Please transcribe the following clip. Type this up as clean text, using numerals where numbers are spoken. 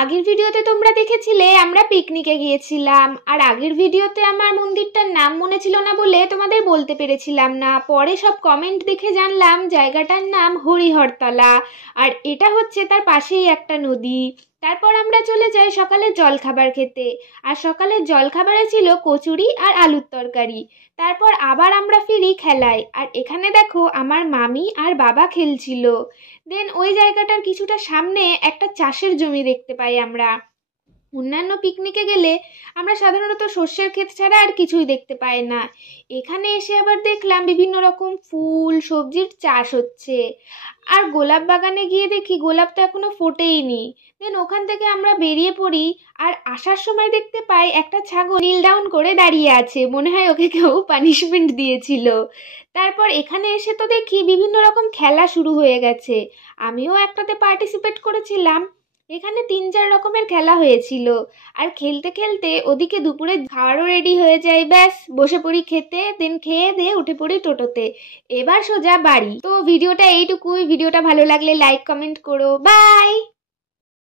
আগের ভিডিওতে তোমরা দেখেছিলে আমরা পিকনিকে গিয়েছিলাম, আর আগের ভিডিওতে আমার মন্দিরটার নাম মনে ছিল না বলে তোমাদের বলতে পেরেছিলাম না। পরে সব কমেন্ট দেখে জানলাম জায়গাটার নাম হরিহরতলা, আর এটা হচ্ছে তার পাশেই একটা নদী। তারপর আমরা চলে যাই সকালের জলখাবার খেতে, আর সকালের জলখাবারে ছিল কচুরি আর আলুর তরকারি। তারপর আবার আমরা ফিরি খেলায়, আর এখানে দেখো আমার মামি আর বাবা খেলছিল। দেন ওই জায়গাটার কিছুটা সামনে একটা চাষের জমি দেখতে পাই আমরা। অন্যান্য পিকনিকে গেলে আমরা সাধারণত সর্ষের ক্ষেত ছাড়া আর কিছুই দেখতে পাই না। এখানে এসে আবার দেখলাম বিভিন্ন রকম ফুল সবজির চাষ হচ্ছে। আর গোলাপ বাগানে গিয়ে দেখি গোলাপ তো এখনো ফোটেইনি। দেন ওখান থেকে আমরা বেরিয়ে পড়ি, আর আসার সময় দেখতে পাই একটা ছাগল নীল ডাউন করে দাঁড়িয়ে আছে, মনে হয় ওকে কেউ পানিশমেন্ট দিয়েছিল। তারপর এখানে এসে তো দেখি বিভিন্ন রকম খেলা শুরু হয়ে গেছে। আমিও একটাতে পার্টিসিপেট করেছিলাম। এখানে 3-4 রকমের খেলা হয়েছিল। আর খেলতে খেলতে ওদিকে দুপুরে খাওয়ারও রেডি হয়ে যায়, ব্যাস বসে পড়ি খেতে। দেন খেয়ে দিয়ে উঠে পড়ি টোটোতে, এবার সোজা বাড়ি। তো ভিডিওটা এইটুকুই। ভিডিওটা ভালো লাগলে লাইক কমেন্ট করো। বাই।